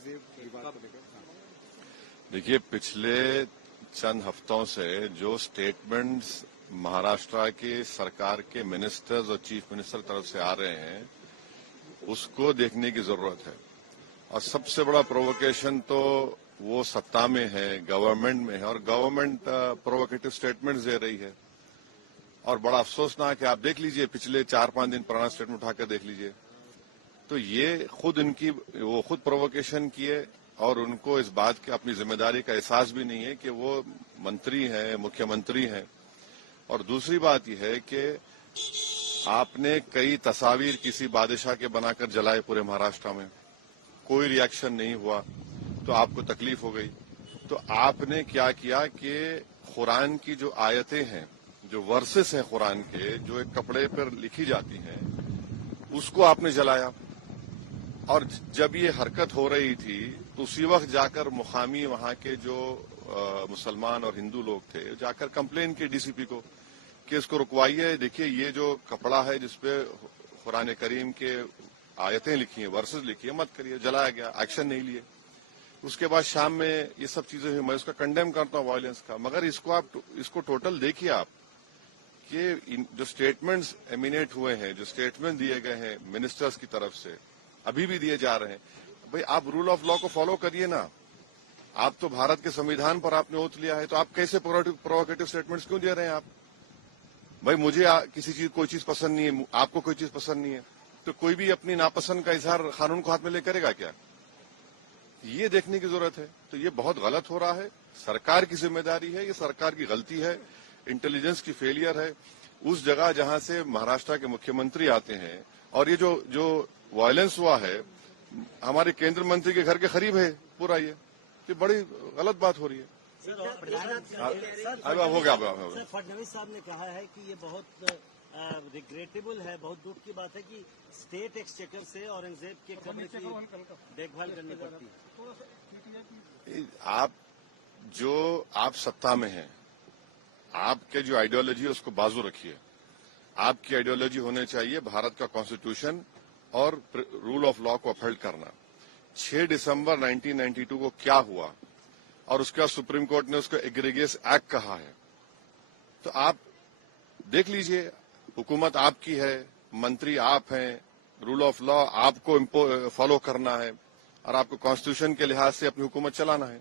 औरंगजेब विवाद को लेकर? देखिए, पिछले चंद हफ्तों से जो स्टेटमेंट्स महाराष्ट्र की सरकार के मिनिस्टर्स और चीफ मिनिस्टर तरफ से आ रहे हैं उसको देखने की जरूरत है। और सबसे बड़ा प्रोवोकेशन तो वो सत्ता में है, गवर्नमेंट में है, और गवर्नमेंट प्रोवोकेटिव स्टेटमेंट्स दे रही है। और बड़ा अफसोसनाक है, आप देख लीजिए पिछले 4-5 दिन पुराना स्टेटमेंट उठाकर देख लीजिए, तो ये वो खुद प्रोवोकेशन किए और उनको इस बात की अपनी जिम्मेदारी का एहसास भी नहीं है कि वो मंत्री हैं, मुख्यमंत्री हैं। और दूसरी बात यह है कि आपने कई तस्वीर किसी बादशाह के बनाकर जलाए पूरे महाराष्ट्र में, कोई रिएक्शन नहीं हुआ, तो आपको तकलीफ हो गई। तो आपने क्या किया कि कुरान की जो आयतें हैं, जो वर्सेस हैं कुरान के, जो एक कपड़े पर लिखी जाती हैं, उसको आपने जलाया। और जब ये हरकत हो रही थी तो उसी वक्त जाकर मुकामी वहां के जो मुसलमान और हिंदू लोग थे जाकर कंप्लेन की डीसीपी को कि इसको रुकवाइए। देखिए, ये जो कपड़ा है जिसपे कुरान करीम के आयतें लिखी हैं, वर्सेस लिखी है, मत करिए। जलाया गया, एक्शन नहीं लिए। उसके बाद शाम में ये सब चीजें हुई। मैं उसका कंडेम करता हूं वायलेंस का, मगर इसको टोटल देखिए आप कि जो स्टेटमेंट्स एमिनेट हुए हैं, जो स्टेटमेंट दिए गए हैं मिनिस्टर्स की तरफ से, अभी भी दिए जा रहे हैं। भाई, आप रूल ऑफ लॉ को फॉलो करिए ना। आप तो भारत के संविधान पर आपने ओथ लिया है, तो आप कैसे प्रोवोकेटिव स्टेटमेंट्स क्यों दे रहे हैं आप? भाई, मुझे किसी चीज कोई चीज पसंद नहीं है, आपको कोई चीज पसंद नहीं है, तो कोई भी अपनी नापसंद का इजहार कानून को हाथ में ले करेगा क्या? ये देखने की जरूरत है। तो ये बहुत गलत हो रहा है। सरकार की जिम्मेदारी है, ये सरकार की गलती है, इंटेलिजेंस की फेलियर है। उस जगह जहां से महाराष्ट्र के मुख्यमंत्री आते हैं, और ये जो वायलेंस हुआ है हमारे केंद्रीय मंत्री के घर के करीब है पूरा, ये बड़ी गलत बात हो रही है। अब हो गया। सर, फडणवीस साहब ने कहा है कि ये बहुत रिग्रेटेबल है, बहुत दुख की बात है कि स्टेट एक्सचेकर से औरंगजेब के कब्र की देखभाल करनी पड़ती है। आप सत्ता में हैं, आपके जो आइडियोलॉजी है उसको बाजू रखिए। आपकी आइडियोलॉजी होनी चाहिए भारत का कॉन्स्टिट्यूशन और रूल ऑफ लॉ को अपहोल्ड करना। 6 दिसंबर 1992 को क्या हुआ और उसके बाद सुप्रीम कोर्ट ने उसको एग्रीगियस एक्ट कहा है, तो आप देख लीजिए। हुकूमत आपकी है, मंत्री आप हैं, रूल ऑफ लॉ आपको फॉलो करना है और आपको कॉन्स्टिट्यूशन के लिहाज से अपनी हुकूमत चलाना है।